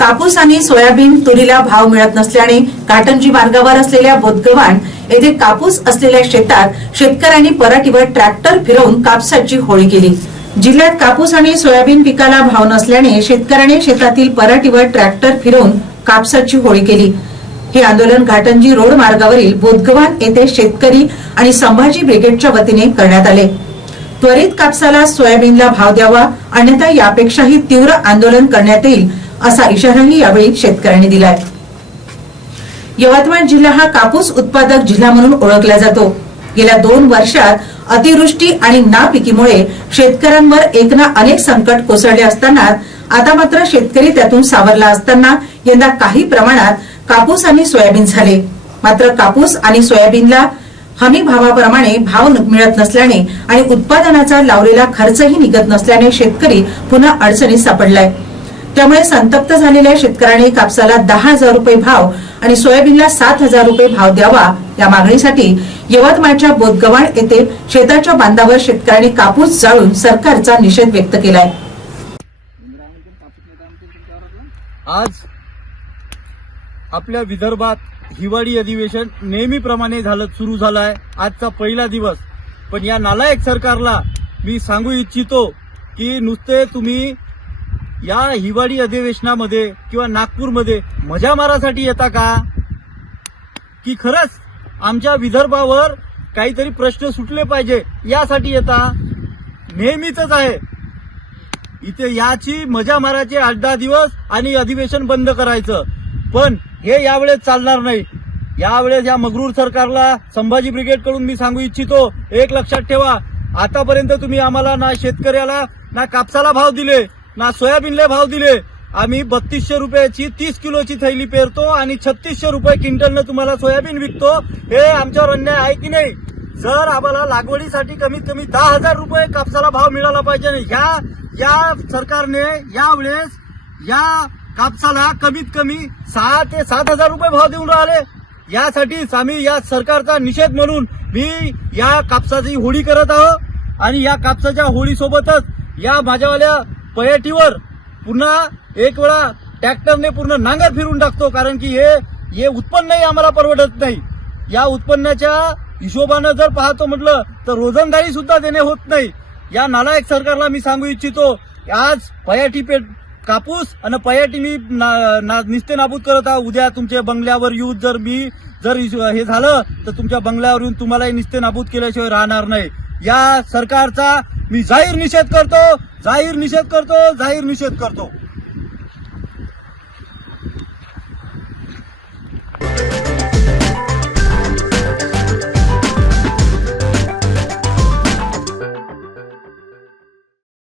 कापूस आणि सोयाबीन तुरीला भाव मिळत नसल्याने काटंजी मार्गावर असलेल्या बोधगव्हाण येथे कापूस असलेल्या शेतात शेतकऱ्यांनी पराठीवर ट्रॅक्टर फिरवून कापसाची होळी केली. जिल्ह्यात कापूस आणि सोयाबीन पिकाला भाव नसल्याने शेतकऱ्यांनी शेतातील पराठीवर ट्रॅक्टर फिरवून कापसाची होळी केली. हे आंदोलन घाटंजी रोड मार्गावरील बोधगव्हाण येथे शेतकरी आणि संभाजी ब्रिगेडच्या वतीने करण्यात आले. त्वरित कापसाला सोयाबीनला भाव द्यावा अन्यथा यापेक्षाही तीव्र आंदोलन करण्यात येईल असा इशाराही यावेळी शेतकऱ्यांनी दिलाय. यवतमाळ जिल्हा हा कापूस उत्पादक जिल्हा म्हणून ओळखला जातो. गेल्या दोन वर्षात अतिवृष्टी आणि नापिकीमुळे शेतकऱ्यांवर एक ना अनेक संकट कोसळले असताना आता मात्र शेतकरी त्यातून सावरला असताना यंदा काही प्रमाणात कापूस आणि सोयाबीन झाले. मात्र कापूस आणि सोयाबीनला हमी भावाप्रमाणे भाव मिळत नसल्याने आणि उत्पादनाचा लावलेला खर्चही निघत नसल्याने शेतकरी पुन्हा अडचणीत सापडलाय. त्यामुळे संतप्त झालेल्या शेतकऱ्यांनी कापसाला दहा हजार रुपये भाव आणि सोयाबीनला सात हजार रुपये भाव द्यावा या मागणीसाठी यवतमाळच्या बोदगव्हाण येथे शेताच्या बांधावर शेतकऱ्यांनी कापूस जाळून सरकारचा निषेध व्यक्त केलाय. आज आपल्या विदर्भात हिवाळी अधिवेशन नेहमीप्रमाणे झालं सुरू झालं आहे आजचा पहिला दिवस. पण या नालायक सरकारला मी सांगू इच्छितो की नुसते तुम्ही या हिवाळी अधिवेशनामध्ये किंवा नागपूरमध्ये मजा मारासाठी येता का? की खरंच आमच्या विदर्भावर काहीतरी प्रश्न सुटले पाहिजे यासाठी येता? नेहमीच आहे. इथे याची मजा मारायचे आठ दहा दिवस आणि अधिवेशन बंद करायचं. पण हे यावेळेस चालणार नाही. यावेळेस या मगरूर सरकारला संभाजी ब्रिगेडकडून मी सांगू इच्छितो एक लक्षात ठेवा. आतापर्यंत तुम्ही आम्हाला ना शेतकऱ्याला ना कापसाला भाव दिले. ना सोयाबीनला भाव दिले. आम्ही बत्तीसशे रुपयाची तीस किलोची थैली पेरतो आणि छत्तीसशे रुपये क्विंटलनं तुम्हाला सोयाबीन विकतो. हे आमच्यावर अन्याय आहे की नाही? जर आम्हाला लागवडीसाठी कमीत कमी दहा हजार रुपये कापसाला भाव मिळाला पाहिजे ह्या या सरकारने यावेळेस या कापसाला कमीत कमी सहा ते सात हजार रुपये भाव देऊन राहिले. यासाठीच आम्ही या सरकारचा निषेध म्हणून मी या कापसाची होळी करत आहोत आणि या कापसाच्या होळीसोबतच या माझ्यावाल्या पयटीवर पुन्हा एक वेळा ट्रॅक्टरने पूर्ण नांगर फिरून टाकतो कारण की हे हे उत्पन्नही आम्हाला परवडत नाही. या उत्पन्नाच्या हिशोबानं जर पाहतो म्हटलं तर रोजंदारी सुद्धा देणे होत नाही. या नालायक सरकारला मी सांगू इच्छितो आज पयाठी पेट कापूस आणि पयाटी मी ना- ना- निस्ते नाबूद करत आहोत उद्या तुमच्या बंगल्यावर येऊन जर मी जर हे झालं तर तुमच्या बंगल्यावर येऊन तुम्हालाही निस्ते नाबूद केल्याशिवाय राहणार नाही. या सरकारचा मी जाहीर निषेध करतो जाहीर निषेध करतो जाहीर निषेध करतो.